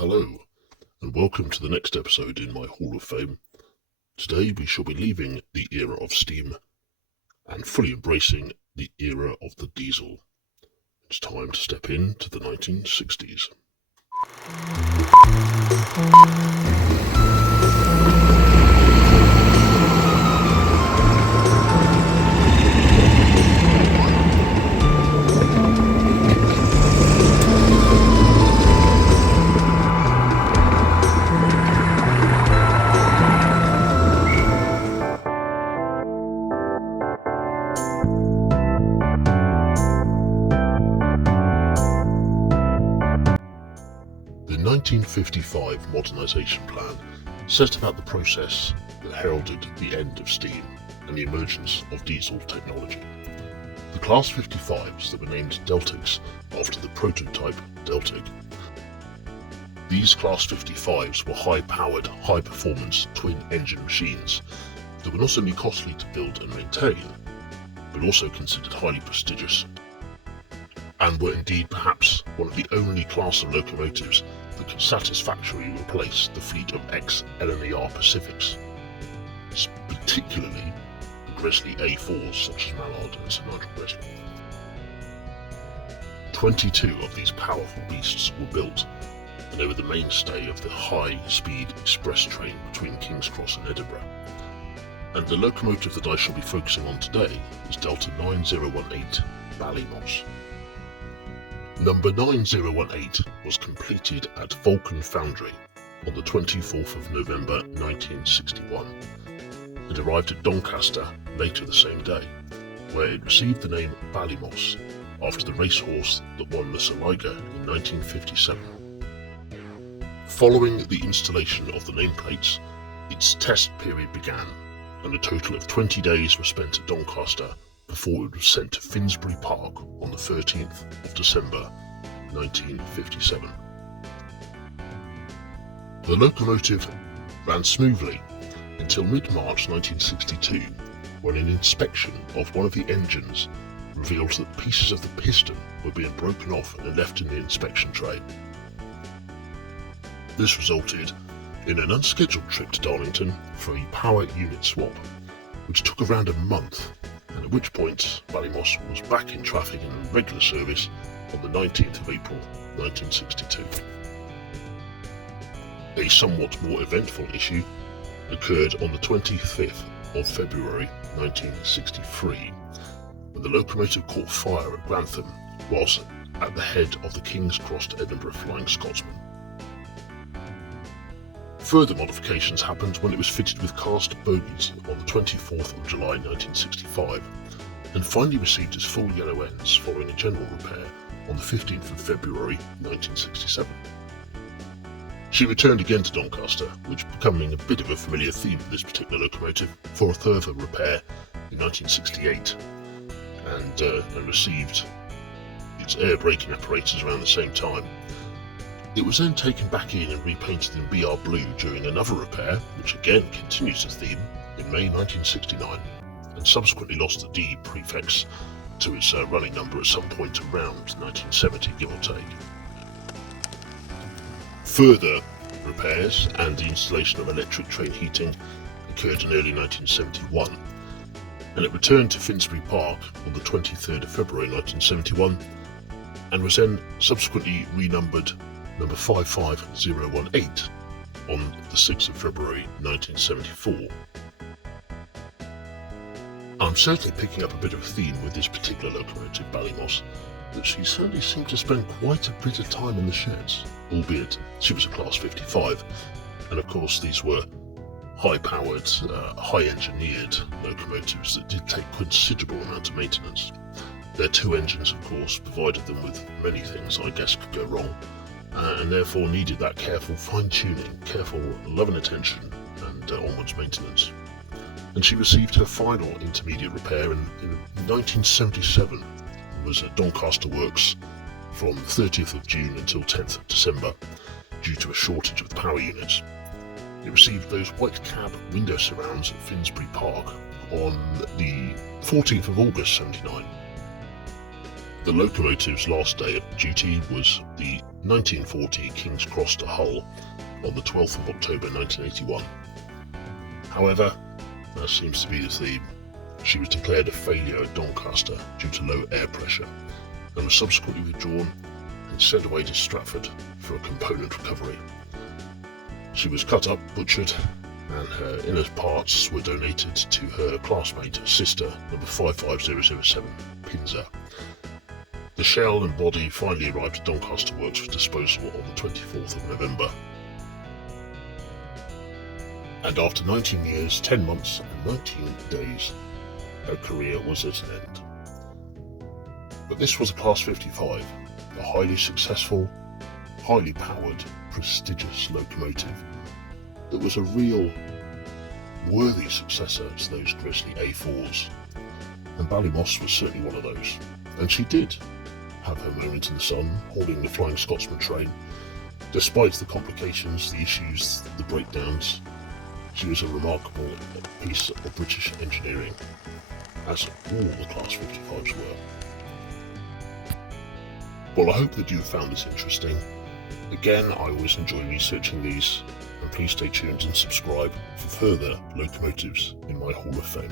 Hello, and welcome to the next episode in my Hall of Fame. Today we shall be leaving the era of steam and fully embracing the era of the diesel. It's time to step into the 1960s. The 1955 modernisation plan set about the process that heralded the end of steam and the emergence of diesel technology. The Class 55s that were named Deltics after the prototype Deltic. These Class 55s were high-powered, high-performance twin-engine machines that were not only costly to build and maintain, but also considered highly prestigious, and were indeed perhaps one of the only class of locomotives that could satisfactorily replace the fleet of ex-LNER Pacifics, particularly the Gresley A4s such as Mallard and Sir Nigel Gresley. 22 of these powerful beasts were built, and they were the mainstay of the high-speed express train between King's Cross and Edinburgh. And the locomotive that I shall be focusing on today is D9018 Ballymoss. Number 9018 was completed at Vulcan Foundry on the 24th of November 1961 and arrived at Doncaster later the same day, where it received the name Ballymoss after the racehorse that won the Sir Liger in 1957. Following the installation of the nameplates, its test period began, and a total of 20 days were spent at Doncaster before it was sent to Finsbury Park on the 13th of December 1957. The locomotive ran smoothly until mid-March 1962, when an inspection of one of the engines revealed that pieces of the piston were being broken off and left in the inspection tray. This resulted in an unscheduled trip to Darlington for a power unit swap, which took around a month, and at which point Ballymoss was back in traffic and regular service on the 19th of April 1962. A somewhat more eventful issue occurred on the 25th of February 1963, when the locomotive caught fire at Grantham whilst at the head of the King's Cross to Edinburgh Flying Scotsman. Further modifications happened when it was fitted with cast bogies on the 24th of July 1965 and finally received its full yellow ends following a general repair on the 15th of February 1967. She returned again to Doncaster, which becoming a bit of a familiar theme for this particular locomotive, for a further repair in 1968 and received its air braking apparatus around the same time. It was then taken back in and repainted in BR blue during another repair, which again continues the theme, in May 1969, and subsequently lost the D prefix to its running number at some point around 1970, give or take. Further repairs and the installation of electric train heating occurred in early 1971, and it returned to Finsbury Park on the 23rd of February 1971 and was then subsequently renumbered number 55018 on the 6th of February 1974. I'm certainly picking up a bit of a theme with this particular locomotive, Ballymoss, that she certainly seemed to spend quite a bit of time in the sheds, albeit she was a Class 55, and of course these were high-powered, high-engineered locomotives that did take considerable amount of maintenance. Their two engines, of course, provided them with many things I guess could go wrong, and therefore needed that careful fine-tuning, careful love and attention, and onwards maintenance. And she received her final intermediate repair in 1977 and was at Doncaster Works from 30th of June until 10th of December due to a shortage of the power units. It received those white cab window surrounds at Finsbury Park on the 14th of August 79. The locomotive's last day of duty was the 1940 King's Cross to Hull on the 12th of October 1981. However, as seems to be the theme, she was declared a failure at Doncaster due to low air pressure and was subsequently withdrawn and sent away to Stratford for a component recovery. She was cut up, butchered, and her inner parts were donated to her classmate, sister, number 55007, Pinzer. The shell and body finally arrived at Doncaster Works for disposal on the 24th of November. And after 19 years, 10 months and 19 days, her career was at an end. But this was a Class 55, a highly successful, highly powered, prestigious locomotive that was a real worthy successor to those grisly A4s, and Ballymoss was certainly one of those. And she did have her moment in the sun, hauling the Flying Scotsman train. Despite the complications, the issues, the breakdowns, she was a remarkable piece of British engineering, as all the Class 55s were. Well, I hope that you found this interesting. Again, I always enjoy researching these, and please stay tuned and subscribe for further locomotives in my Hall of Fame.